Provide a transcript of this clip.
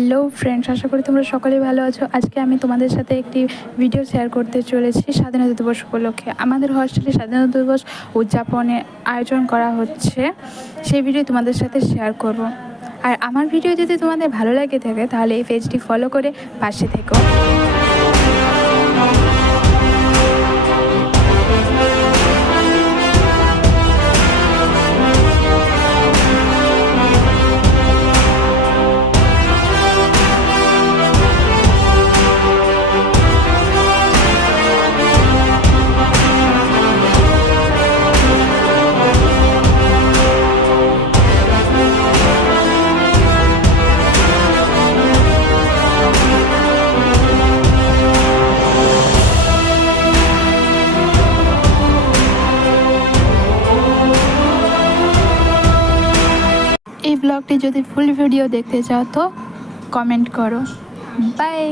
Hello friends, আশা করি তোমরা সকলেই ভালো আছো। আজকে আমি তোমাদের সাথে একটি ভিডিও শেয়ার করতে চলেছি স্বাধীনতা দিবস উপলক্ষে। আমাদের হস্টেলে স্বাধীনতা দিবস উদযাপনের আয়োজন করা হচ্ছে, সেই ভিডিও তোমাদের সাথে শেয়ার করব। আর আমার ভিডিও যদি তোমাদের ভালো লাগে থাকে তাহলে এই পেজটি ফলো করে পাশে থেকো। এই ব্লগটি যদি ফুল ভিডিও দেখতে চাও তো কমেন্ট করো। বাই।